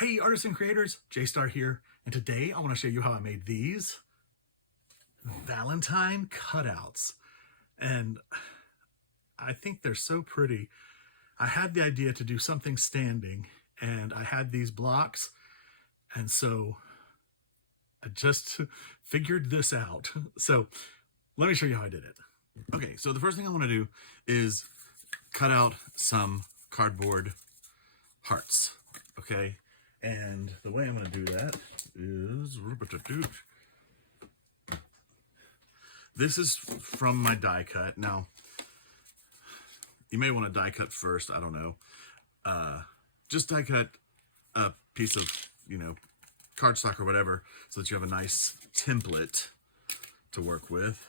Hey artists and creators, J-Star here, and today I want to show you how I made these Valentine cutouts. And I think they're so pretty. I had the idea to do something standing, and I had these blocks, and so I just figured this out. So let me show you how I did it. Okay, so the first thing I want to do is cut out some cardboard hearts, okay? And the way I'm going to do that is, this is from my die cut. Now, you may want to die cut first, I don't know. Just die cut a piece of, cardstock or whatever, so that you have a nice template to work with.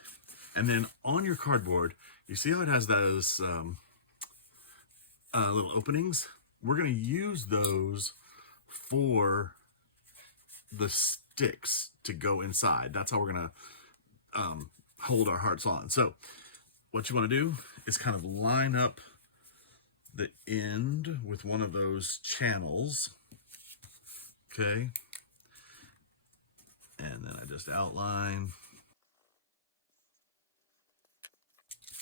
And then on your cardboard, you see how it has those little openings? We're going to use those for the sticks to go inside. That's how we're going to hold our hearts on. So what you want to do is kind of line up the end with one of those channels. Okay. And then I just outline.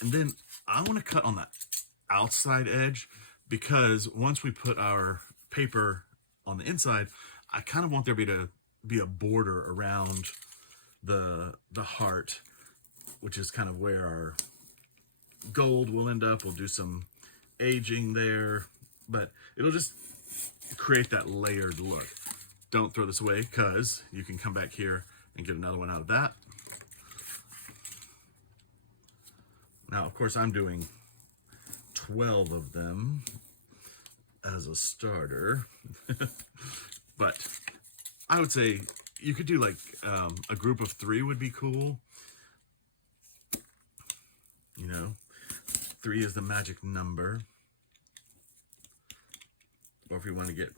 And then I want to cut on the outside edge, because once we put our paper on the inside, I kind of want there to be a border around the heart, which is kind of where our gold will end up. We'll do some aging there, but it'll just create that layered look. Don't throw this away, because you can come back here and get another one out of that. Now, of course, I'm doing 12 of them as a starter. But I would say you could do like a group of 3 would be cool. 3 is the magic number. Or if you want to get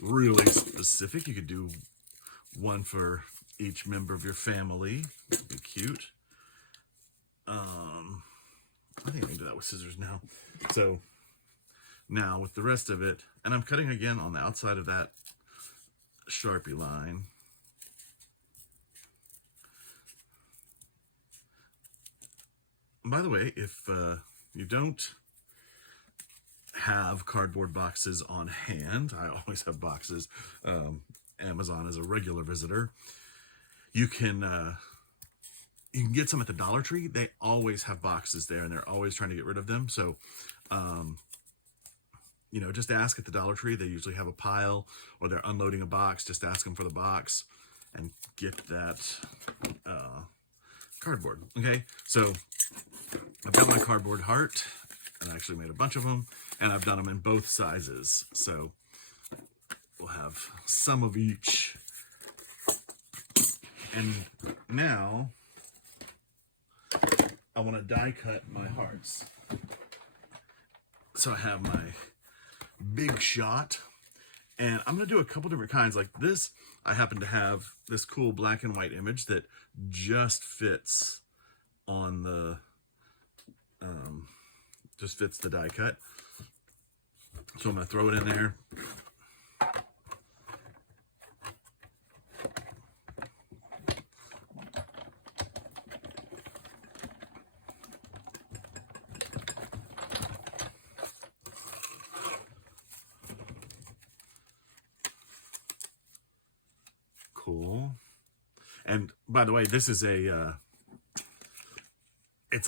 really specific, you could do 1 for each member of your family. That'd be cute. I think I can do that with scissors now. So now with the rest of it, and I'm cutting again on the outside of that Sharpie line. By the way, if you don't have cardboard boxes on hand, I always have boxes. Amazon is a regular visitor. You can get some at the Dollar Tree. They always have boxes there, and they're always trying to get rid of them. So, just ask at the Dollar Tree. They usually have a pile, or they're unloading a box. Just ask them for the box and get that cardboard. Okay, so I've got my cardboard heart, and I actually made a bunch of them, and I've done them in both sizes. So we'll have some of each. And now I want to die cut my hearts. So I have my Big Shot, and I'm going to do a couple different kinds. Like this, I happen to have this cool black and white image that just fits on the, just fits the die cut. So I'm going to throw it in there. Cool. And by the way, this is it's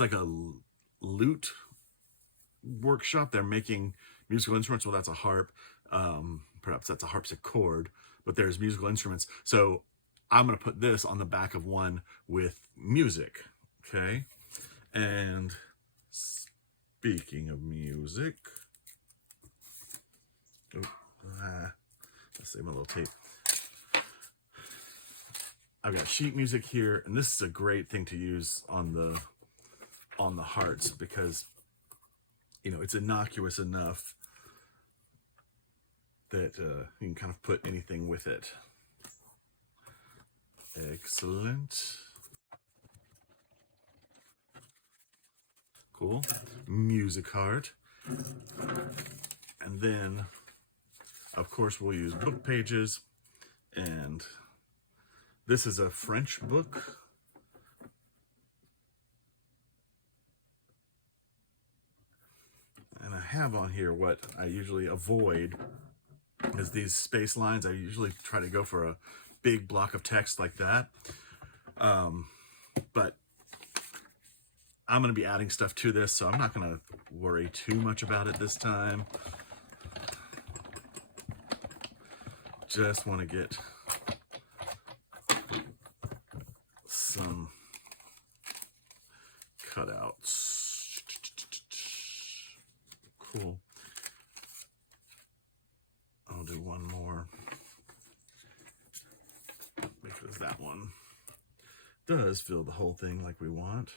like a lute workshop. They're making musical instruments. Well, that's a harp. Perhaps that's a harpsichord, but there's musical instruments. So I'm going to put this on the back of one with music. Okay. And speaking of music, let's save my little tape. I've got sheet music here, and this is a great thing to use on the hearts, because it's innocuous enough that you can kind of put anything with it. Excellent. Cool. Music heart. And then Of course, we'll use book pages, and this is a French book. And I have on here what I usually avoid is these space lines. I usually try to go for a big block of text like that. But I'm going to be adding stuff to this, so I'm not going to worry too much about it this time. Just want to get some cutouts. Cool. I'll do one more because that one does fill the whole thing like we want.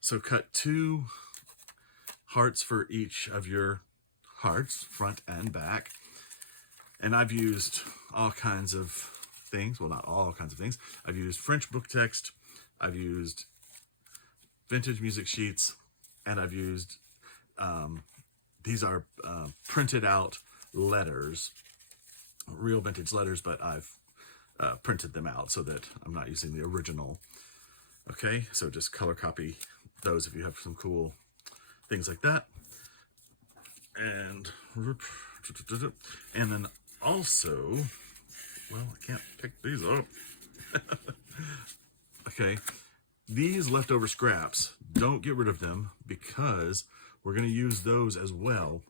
So cut 2 hearts for each of your hearts, front and back. And I've used all kinds of things. Well, not all kinds of things. I've used French book text. I've used vintage music sheets. And I've used, these are printed out letters, real vintage letters, but I've printed them out so that I'm not using the original. Okay, so just color copy those if you have some cool things like that. And then also, well, I can't pick these up. Okay, these leftover scraps, don't get rid of them because we're going to use those as well.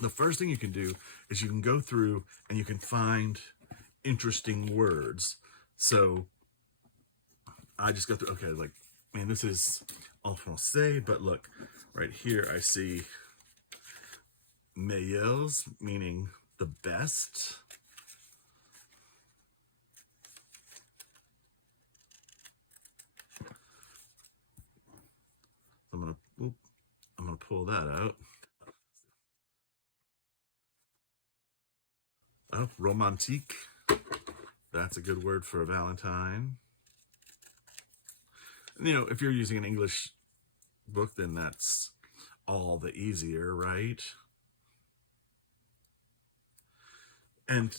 The first thing you can do is you can go through and you can find interesting words. So I just go through, okay, like, man, this is en français, but look, right here I see meilleurs, meaning the best. I'm gonna pull that out. Oh, romantique. That's a good word for a Valentine. You know, if you're using an English book, then that's all the easier, right? And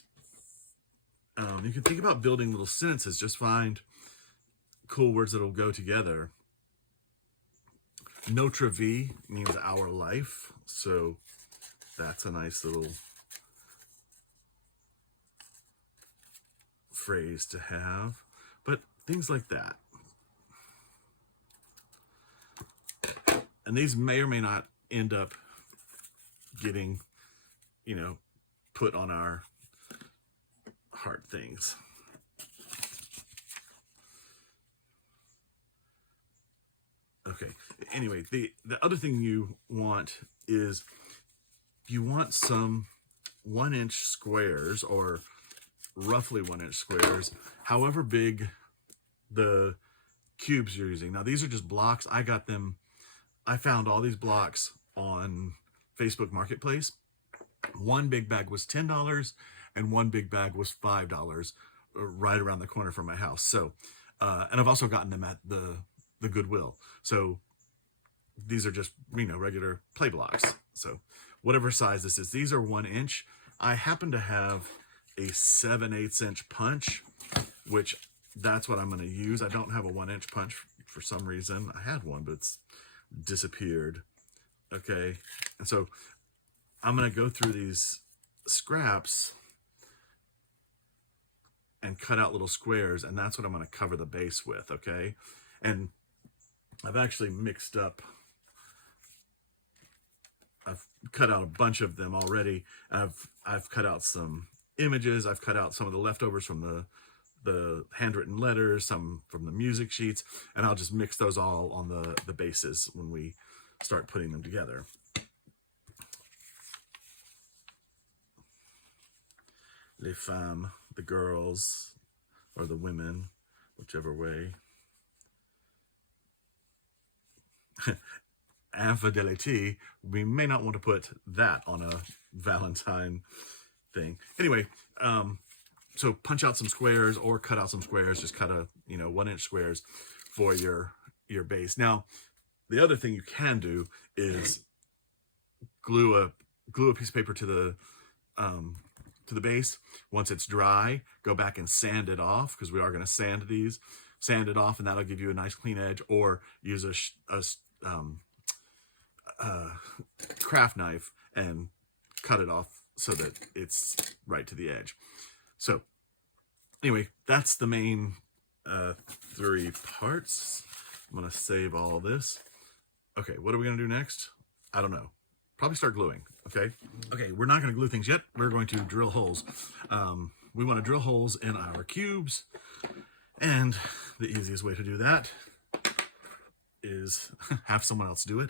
you can think about building little sentences. Just find cool words that will go together. Notre vie means our life, so that's a nice little phrase to have. But things like that. And these may or may not end up getting, you know, put on our heart things. Okay, anyway, the other thing you want is you want some 1-inch squares, or roughly 1-inch squares, however big the cubes you're using. Now, these are just blocks. I found all these blocks on Facebook Marketplace. One big bag was $10 and one big bag was $5, right around the corner from my house. So, and I've also gotten them at the Goodwill. So these are just, you know, regular play blocks. So whatever size this is, these are 1 inch. I happen to have a 7/8 inch punch, which that's what I'm going to use. I don't have a 1-inch punch for some reason. I had one, but it's disappeared. Okay, and so I'm going to go through these scraps and cut out little squares, and that's what I'm going to cover the base with. Okay, and I've actually mixed up, I've cut out a bunch of them already. I've cut out some images. I've cut out some of the leftovers from the handwritten letters, some from the music sheets, and I'll just mix those all on the bases when we start putting them together. Les femmes, the girls, or the women, whichever way. Infidelity, we may not want to put that on a Valentine thing. Anyway, so punch out some squares or cut out some squares. Just cut 1-inch squares for your base. Now, the other thing you can do is glue a piece of paper to the base. Once it's dry, go back and sand it off, because we are going to sand it off, and that'll give you a nice clean edge. Or use a craft knife and cut it off so that it's right to the edge. So anyway, that's the main 3 parts. I'm going to save all this. Okay, what are we going to do next? I don't know. Probably start gluing, okay? Okay, we're not going to glue things yet. We're going to drill holes. We want to drill holes in our cubes, and the easiest way to do that is have someone else do it.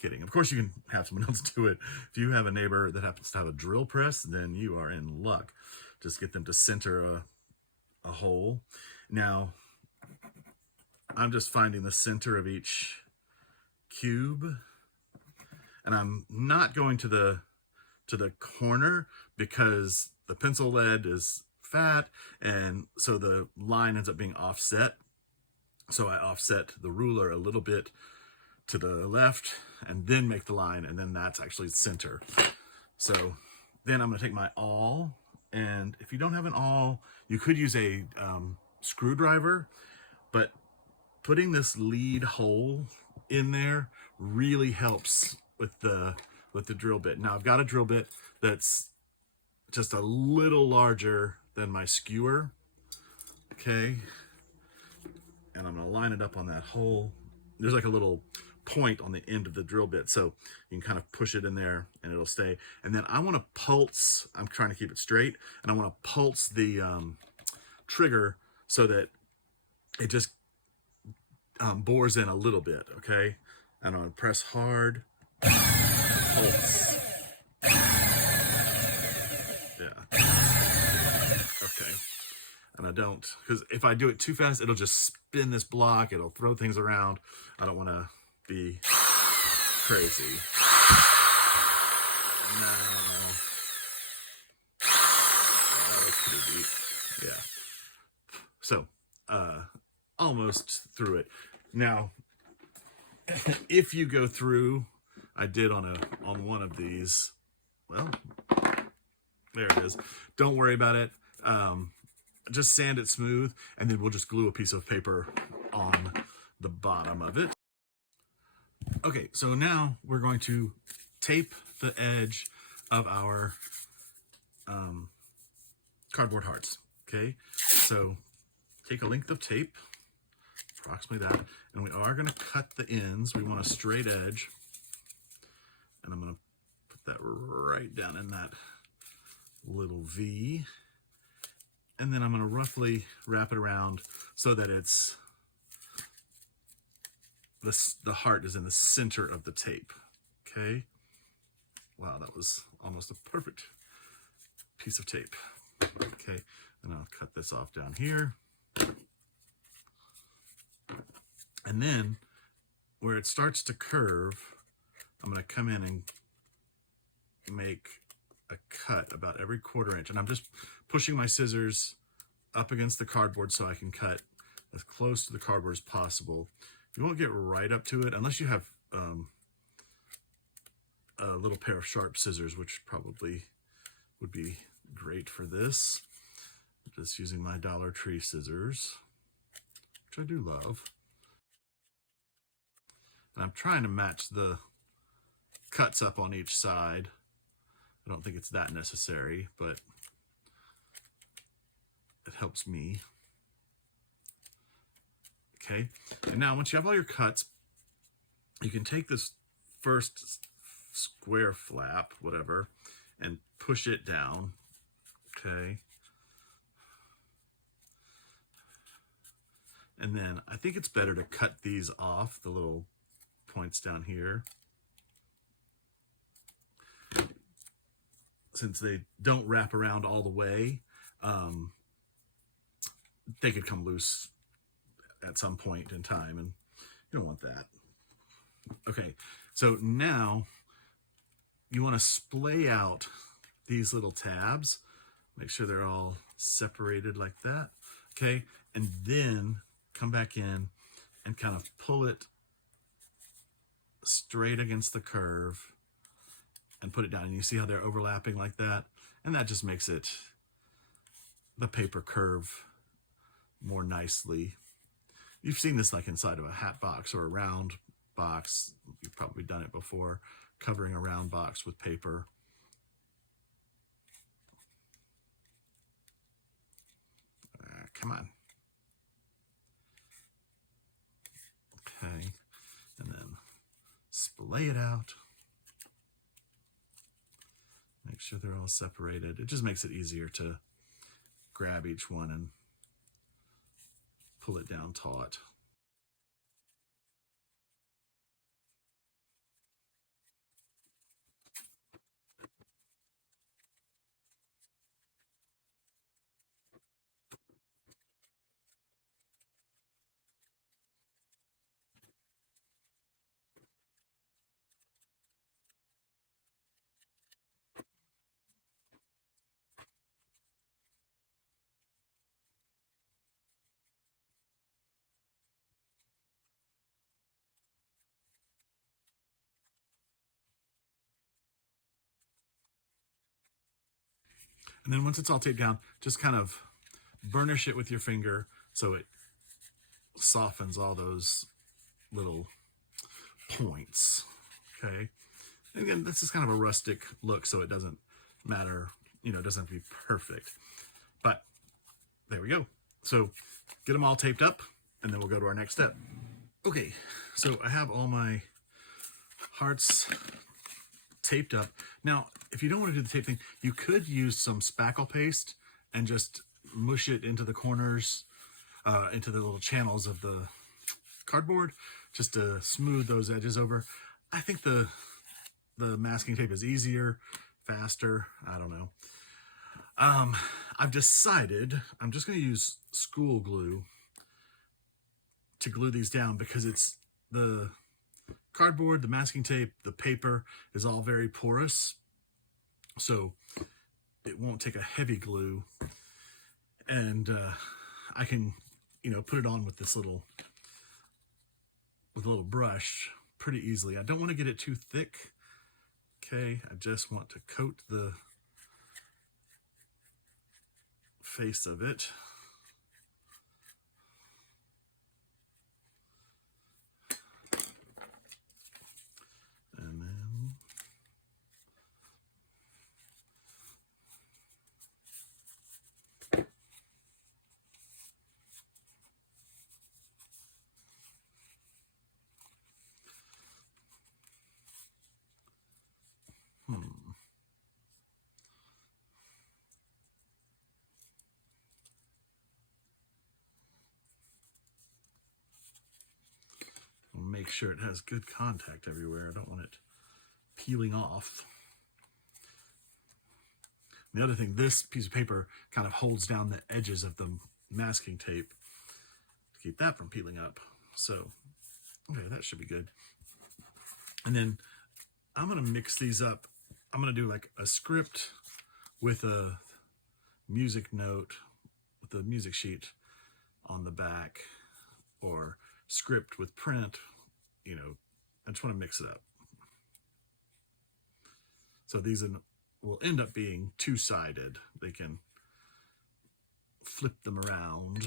Kidding. Of course you can have someone else do it. If you have a neighbor that happens to have a drill press, then you are in luck. Just get them to center a hole. Now, I'm just finding the center of each cube, and I'm not going to the corner, because the pencil lead is fat, and so the line ends up being offset. So I offset the ruler a little bit to the left, and then make the line, and then that's actually center. So then I'm going to take my awl, and if you don't have an awl, you could use a screwdriver, but putting this lead hole in there really helps with the drill bit. Now I've got a drill bit that's just a little larger than my skewer, okay, and I'm going to line it up on that hole. There's like a little point on the end of the drill bit, so you can kind of push it in there and it'll stay. And then I want to pulse, I'm trying to keep it straight, and I want to pulse the trigger so that it just bores in a little bit, okay? And I'm going to press hard, pulse. Yeah. Okay. And I don't, because if I do it too fast, it'll just spin this block, it'll throw things around. I don't want to be crazy. No. That was pretty deep. Yeah. So, almost through it. Now, if you go through, I did on one of these, well, there it is. Don't worry about it. Just sand it smooth, and then we'll just glue a piece of paper on the bottom of it. Okay, so now we're going to tape the edge of our cardboard hearts, okay? So take a length of tape, approximately that, and we are going to cut the ends. We want a straight edge, and I'm going to put that right down in that little V, and then I'm going to roughly wrap it around so that it's the heart is in the center of the tape, okay? Wow, that was almost a perfect piece of tape. Okay, and I'll cut this off down here. And then where it starts to curve, I'm going to come in and make a cut about every 1/4 inch. And I'm just pushing my scissors up against the cardboard so I can cut as close to the cardboard as possible. You won't get right up to it unless you have a little pair of sharp scissors, which probably would be great for this. I'm just using my Dollar Tree scissors, which I do love. And I'm trying to match the cuts up on each side. I don't think it's that necessary, but it helps me. Okay, and now once you have all your cuts, you can take this first square flap, whatever, and push it down, okay? And then I think it's better to cut these off, the little points down here, since they don't wrap around all the way. They could come loose at some point in time, and you don't want that. Okay, so now you want to splay out these little tabs. Make sure they're all separated like that, okay? And then come back in and kind of pull it straight against the curve and put it down. And you see how they're overlapping like that? And that just makes it, the paper curve more nicely. You've seen this like inside of a hat box or a round box. You've probably done it before, covering a round box with paper. Come on. Okay, and then splay it out. Make sure they're all separated. It just makes it easier to grab each one and pull it down taut. And then once it's all taped down, just kind of burnish it with your finger so it softens all those little points. Okay. And again, this is kind of a rustic look, so it doesn't matter, you know, it doesn't have to be perfect. But there we go. So get them all taped up, and then we'll go to our next step. Okay, so I have all my hearts taped up. Now, if you don't want to do the tape thing, you could use some spackle paste and just mush it into the corners, into the little channels of the cardboard, just to smooth those edges over. I think the masking tape is easier, faster. I don't know. I've decided I'm just going to use school glue to glue these down, because it's the cardboard, the masking tape, the paper is all very porous, so it won't take a heavy glue, and I can, you know, put it on with this little brush pretty easily. I don't want to get it too thick. Okay, I just want to coat the face of it. And then make sure it has good contact everywhere. I don't want it peeling off. The other thing, this piece of paper kind of holds down the edges of the masking tape to keep that from peeling up. So, okay, that should be good. And then I'm going to mix these up. I'm going to do like a script with a music note, with a music sheet on the back, or script with print. You know, I just want to mix it up. So these will end up being two-sided. They can flip them around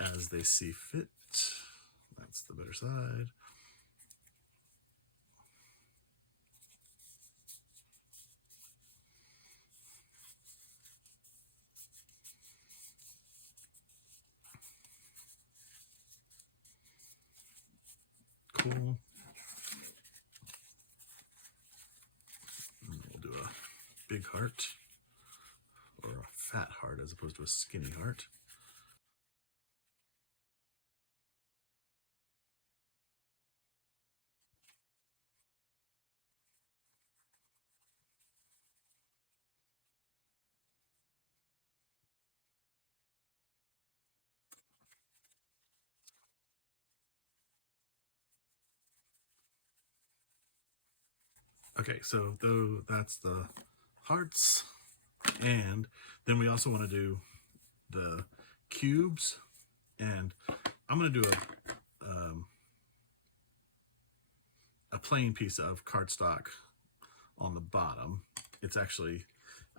as they see fit. That's the better side. Cool. And we'll do a big heart, or a fat heart as opposed to a skinny heart. Okay, so though that's the hearts, and then we also want to do the cubes, and I'm going to do a plain piece of cardstock on the bottom. It's actually,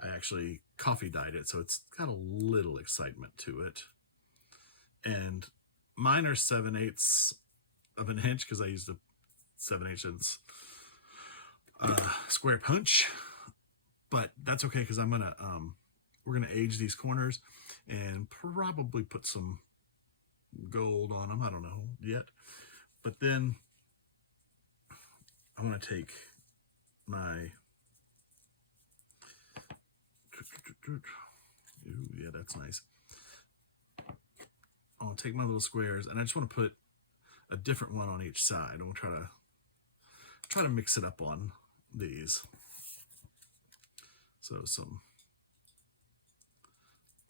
I actually coffee dyed it, so it's got a little excitement to it. And mine are 7/8 of an inch because I used a 7/8 inch square punch, but that's okay because I'm gonna we're gonna age these corners and probably put some gold on them. I don't know yet, but then I want to take my ooh, yeah, that's nice. I'll take my little squares and I just want to put a different one on each side. I'll try to mix it up on these. So some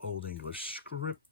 Old English script.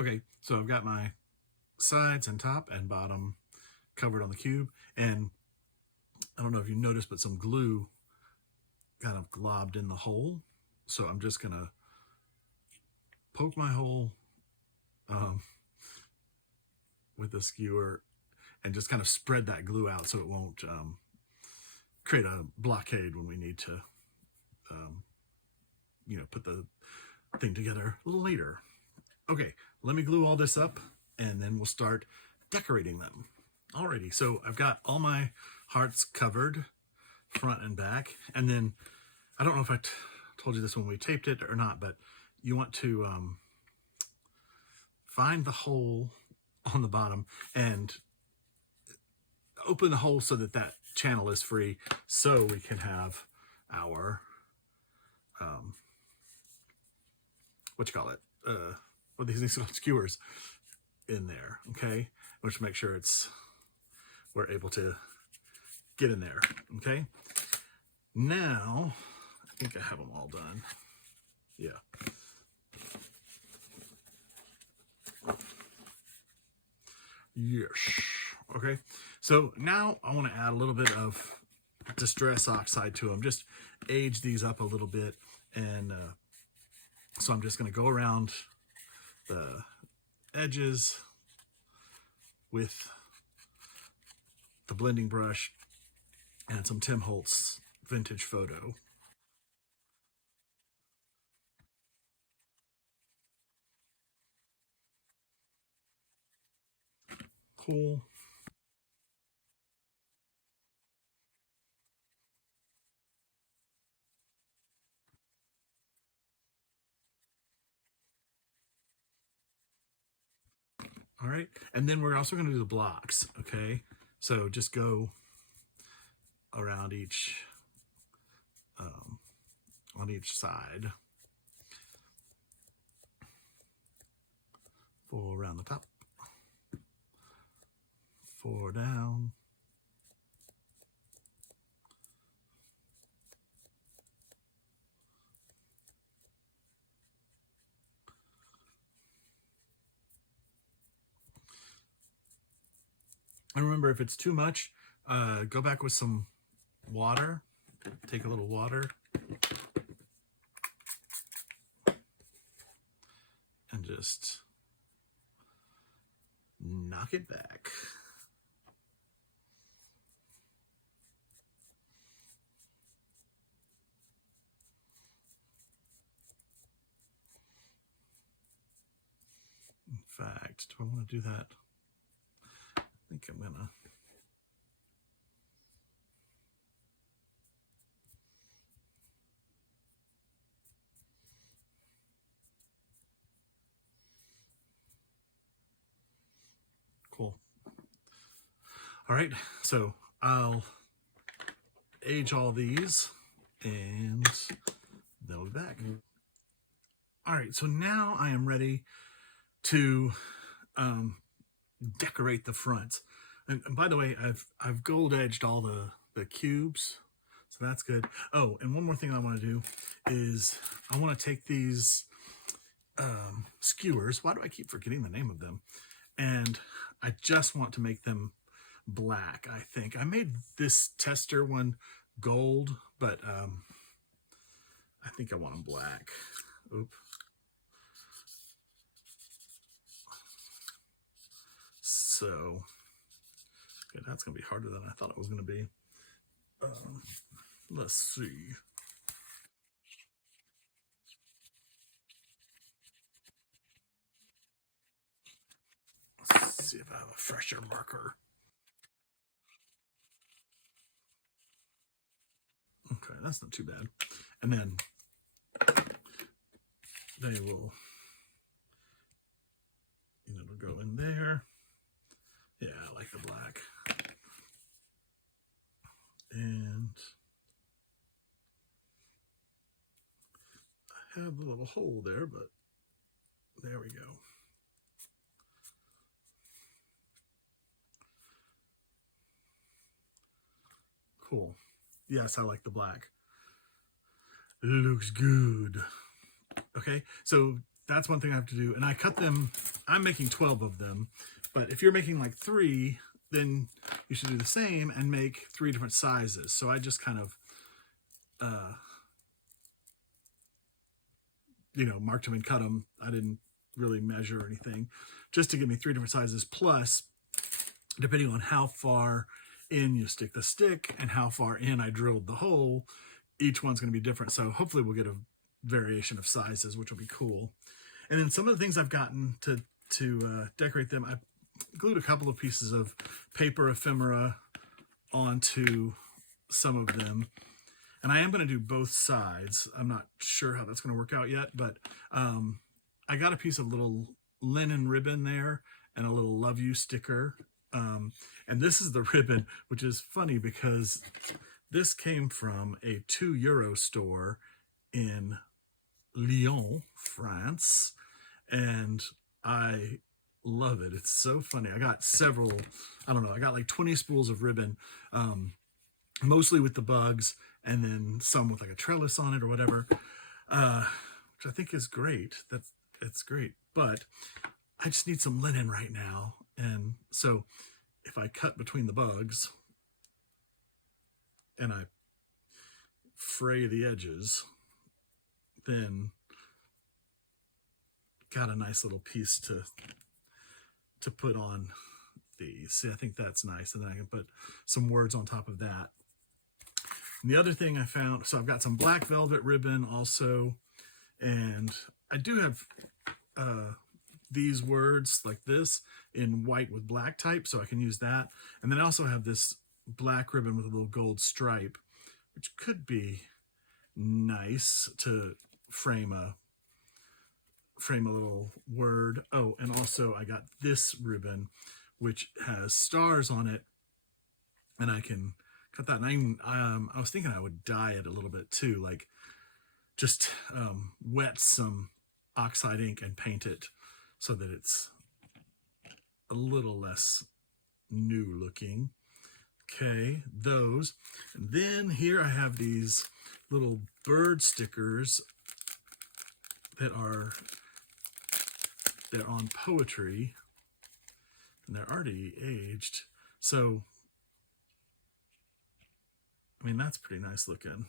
Okay, so I've got my sides and top and bottom covered on the cube, and I don't know if you noticed, but some glue kind of globbed in the hole. So I'm just gonna poke my hole with the skewer and just kind of spread that glue out so it won't create a blockade when we need to, put the thing together later. Okay, let me glue all this up and then we'll start decorating them. Alrighty, so I've got all my hearts covered front and back, and then I don't know if I told you this when we taped it or not, but you want to find the hole on the bottom and open the hole so that that channel is free, so we can have our what you call it, what these things called, skewers in there. Okay, let's make sure we're able to get in there. Okay, now I think I have them all done. Yeah. Yes. Okay, so now I want to add a little bit of Distress Oxide to them, just age these up a little bit. And so I'm just going to go around the edges with the blending brush and some Tim Holtz Vintage Photo. Cool. All right, and then we're also going to do the blocks. Okay, so just go around each, on each side. 4 around the top, 4 down. And remember, if it's too much, go back with some water. Take a little water and just knock it back. In fact, do I want to do that? I think I'm gonna. Cool. All right, so I'll age all these and they'll be back. All right, so now I am ready to decorate the front. And by the way, I've gold edged all the cubes, so that's good. Oh, and one more thing I want to do is I want to take these skewers. Why do I keep forgetting the name of them? And I just want to make them black. I think I made this tester one gold, but I think I want them black. Oop. So, okay, that's gonna be harder than I thought it was gonna be. Let's see. Let's see if I have a fresher marker. Okay, that's not too bad. And then they will, it'll go in there. Yeah, I like the black. And I have the little hole there, but there we go. Cool. Yes, I like the black. Looks good. Okay, so that's one thing I have to do. And I cut them, I'm making 12 of them. But if you're making like 3, then you should do the same and make 3 different sizes. So I just kind of, marked them and cut them. I didn't really measure or anything, just to give me 3 different sizes. Plus, depending on how far in you stick the stick and how far in I drilled the hole, each one's going to be different. So hopefully we'll get a variation of sizes, which will be cool. And then some of the things I've gotten to decorate them, I glued a couple of pieces of paper ephemera onto some of them. And I am going to do both sides. I'm not sure how that's going to work out yet, but I got a piece of little linen ribbon there and a little love you sticker. And this is the ribbon, which is funny because this came from a €2 store in Lyon, France. And I love it. It's so funny. I got several, I don't know, I got like 20 spools of ribbon, mostly with the bugs, and then some with like a trellis on it or whatever, which I think is great. It's great. But I just need some linen right now. And so if I cut between the bugs and I fray the edges, then got a nice little piece to put on these. See, I think that's nice. And then I can put some words on top of that. And the other thing I found, so I've got some black velvet ribbon also, and I do have these words like this in white with black type, so I can use that. And then I also have this black ribbon with a little gold stripe, which could be nice to frame a little word. Oh, and also I got this ribbon, which has stars on it, and I can cut that. And I was thinking I would dye it a little bit too, like just wet some oxide ink and paint it so that it's a little less new looking. Okay, those. And then here I have these little bird stickers they're on poetry, and they're already aged. So, I mean, that's pretty nice looking.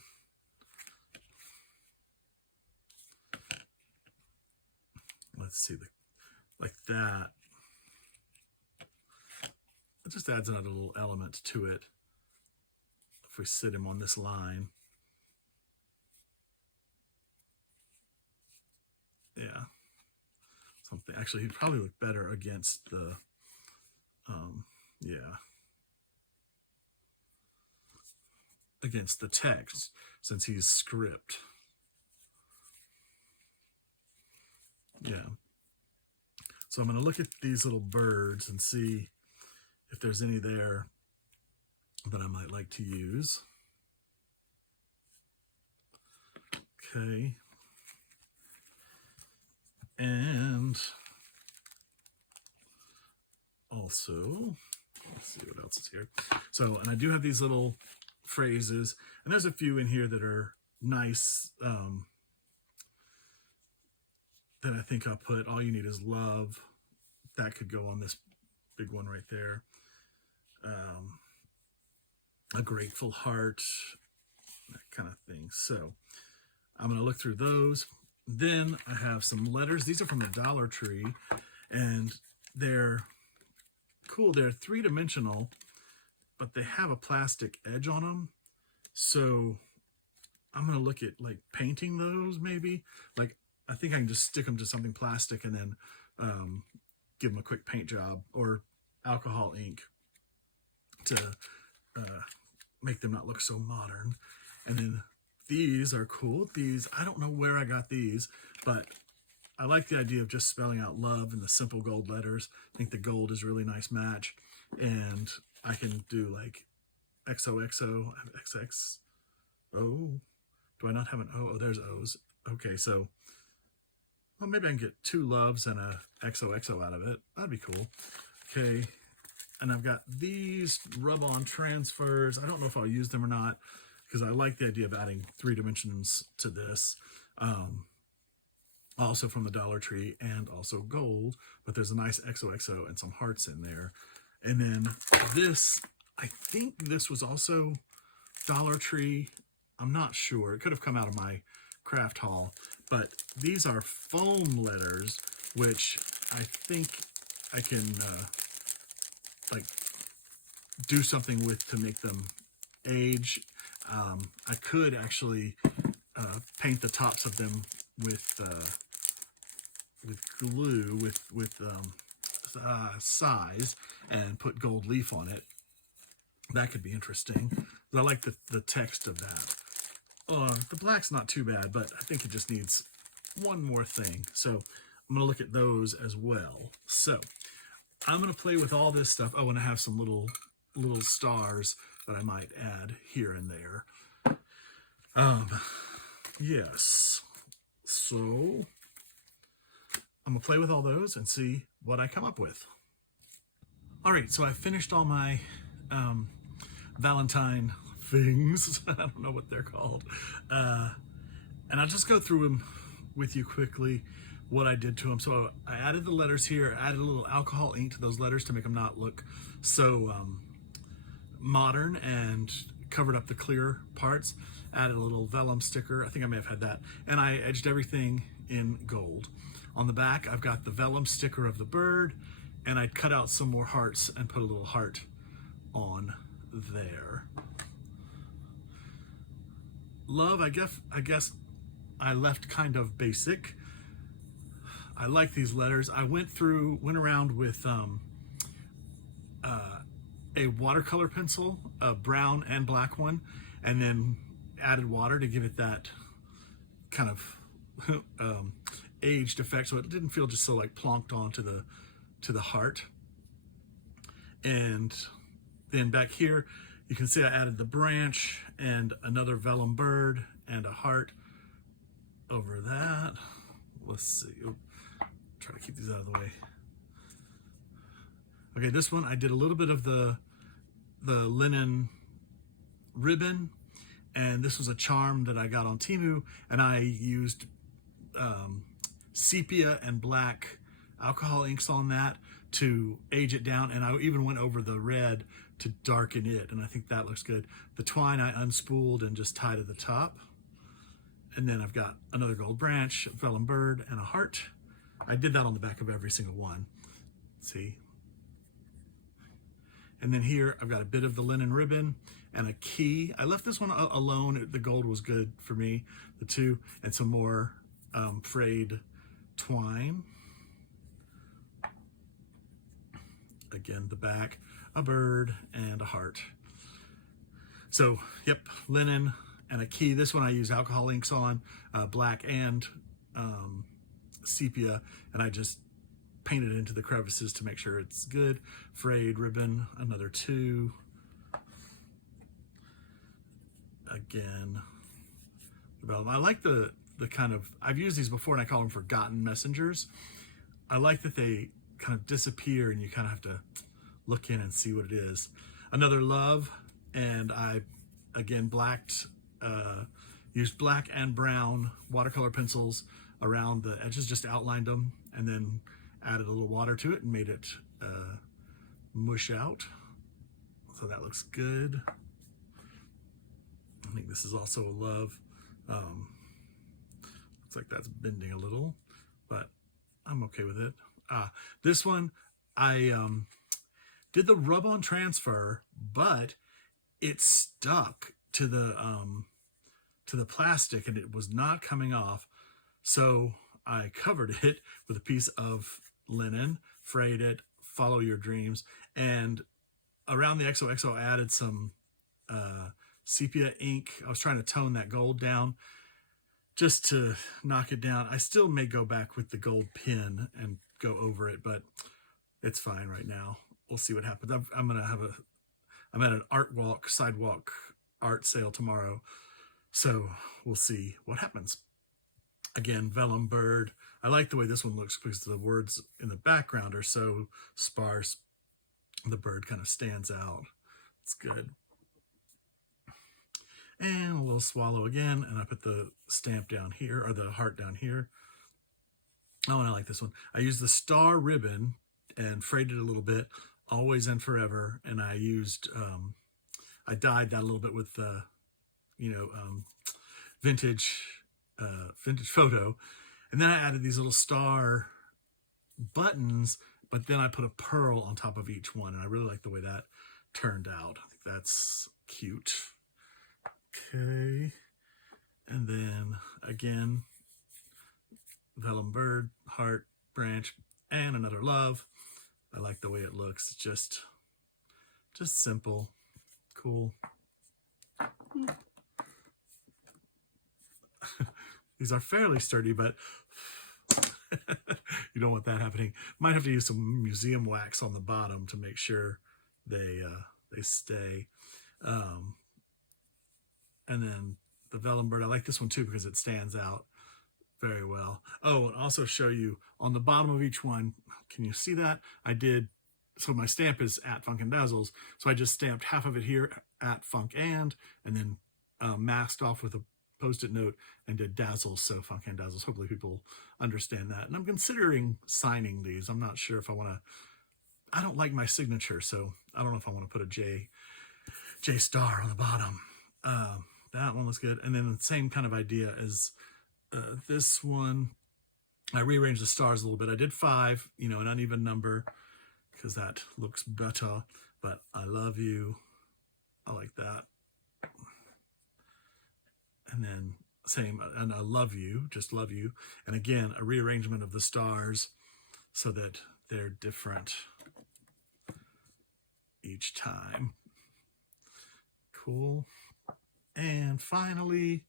Let's see, like that. It just adds another little element to it. If we sit him on this line. Yeah. Something. Actually, he'd probably look better against the, yeah. Against the text, since he's script. Yeah. So I'm going to look at these little birds and see if there's any there that I might like to use. Okay. And also, let's see what else is here. So, and I do have these little phrases, and there's a few in here that are nice, that I think I'll put. All you need is love. That could go on this big one right there. A grateful heart, that kind of thing. So I'm going to look through those. Then I have some letters. These are from the Dollar Tree, and they're cool. They're three-dimensional, but they have a plastic edge on them. So I'm going to look at like painting those maybe. Like I think I can just stick them to something plastic and then give them a quick paint job or alcohol ink to make them not look so modern. And then these are cool. These, I don't know where I got these, but I like the idea of just spelling out love in the simple gold letters. I think the gold is a really nice match. And I can do like XOXO, XX. Oh, do I not have an O? Oh, there's O's. Okay, so, well, maybe I can get two loves and a XOXO out of it. That'd be cool. Okay, and I've got these rub-on transfers. I don't know if I'll use them or not, because I like the idea of adding 3 dimensions to this. Also from the Dollar Tree and also gold, but there's a nice XOXO and some hearts in there. And then this, I think this was also Dollar Tree. I'm not sure. It could have come out of my craft haul, but these are foam letters, which I think I can like do something with to make them age. I could actually paint the tops of them with glue, with size, and put gold leaf on it. That could be interesting. But I like the text of that. The black's not too bad, but I think it just needs one more thing. So I'm going to look at those as well. So I'm going to play with all this stuff. Oh, and I have some little stars that I might add here and there. Yes. So I'm going to play with all those and see what I come up with. All right, so I finished all my Valentine things. I don't know what they're called. And I'll just go through them with you quickly, what I did to them. So I added the letters here, added a little alcohol ink to those letters to make them not look so modern, and covered up the clear parts. Added a little vellum sticker. I think I may have had that. And I edged everything in gold. On the back, I've got the vellum sticker of the bird, and I cut out some more hearts and put a little heart on there. Love, I guess I left kind of basic. I like these letters. I went around with a watercolor pencil, a brown and black one, and then added water to give it that kind of aged effect, so it didn't feel just so like plonked onto the heart. And then back here, You can see I added the branch and another vellum bird and a heart over that. Let's see. Oop. Try to keep these out of the way. Okay, this one I did a little bit of the linen ribbon, and this was a charm that I got on Temu, and I used sepia and black alcohol inks on that to age it down, and I even went over the red to darken it, and I think that looks good. The twine I unspooled and just tied at the top, and then I've got another gold branch, vellum bird, and a heart. I did that on the back of every single one. See? And then here I've got a bit of the linen ribbon and a key. I left this one alone. The gold was good for me, the two, and some more frayed twine. Again, the back, a bird and a heart. So, yep, linen and a key. This one I use alcohol inks on, black and sepia, and I just painted into the crevices to make sure it's good. Frayed ribbon, another two. Again, I like the kind of, I've used these before and I call them forgotten messengers. I like that they kind of disappear and you kind of have to look in and see what it is. Another love, and I, again, used black and brown watercolor pencils around the edges, just outlined them, and then added a little water to it and made it mush out. So that looks good. I think this is also a love. Looks like that's bending a little, but I'm okay with it. This one, I did the rub-on transfer, but it stuck to the plastic and it was not coming off. So I covered it with a piece of linen, frayed it, follow your dreams, and around the XOXO I added some sepia ink. I was trying to tone that gold down just to knock it down. I still may go back with the gold pin and go over it, but it's fine right now. We'll see what happens. I'm at an sidewalk art sale tomorrow, so we'll see what happens. Again, vellum bird. I like the way this one looks because the words in the background are so sparse. The bird kind of stands out. It's good. And a little swallow again, and I put the stamp down here, or the heart down here. Oh, and I like this one. I used the star ribbon and frayed it a little bit, always and forever, and I used, I dyed that a little bit with, vintage photo, and then I added these little star buttons, but then I put a pearl on top of each one, and I really like the way that turned out. I think that's cute. Okay, and then again, vellum bird, heart, branch, and another love. I like the way it looks. Just simple, cool. These are fairly sturdy, but you don't want that happening. Might have to use some museum wax on the bottom to make sure they stay. And then the vellum bird, I like this one too because it stands out very well. Oh, and also show you on the bottom of each one, can you see that? So my stamp is at Funk and Dazzles, so I just stamped half of it here at Funk and then masked off with a Post-it note and did Dazzles, so Funk and Dazzles. Hopefully people understand that. And I'm considering signing these. I'm not sure if I want to, I don't like my signature, so I don't know if I want to put a J star on the bottom. That one looks good. And then the same kind of idea as this one. I rearranged the stars a little bit. I did 5, an uneven number because that looks better, but I love you. I like that. And then same, and I love you, just love you. And again, a rearrangement of the stars so that they're different each time. Cool. And finally,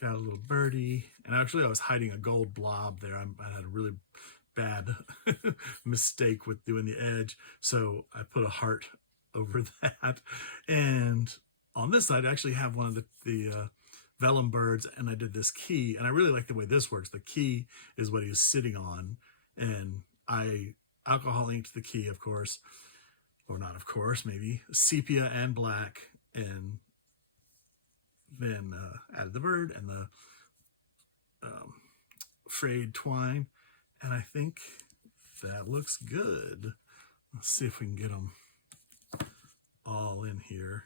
got a little birdie. And actually, I was hiding a gold blob there. I had a really bad mistake with doing the edge. So I put a heart over that. And on this side, I actually have one of the vellum birds, and I did this key, and I really like the way this works. The key is what he's sitting on, and I alcohol inked the key, of course, or not of course, maybe sepia and black, and then added the bird and the frayed twine, and I think that looks good. Let's see if we can get them all in here.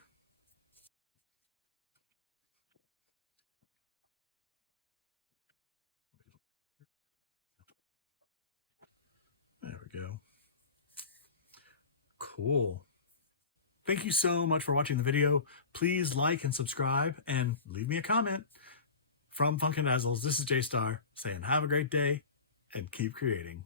There we go. Cool. Thank you so much for watching the video. Please like and subscribe and leave me a comment. From Funkin' Dazzles, this is J Star saying have a great day and keep creating.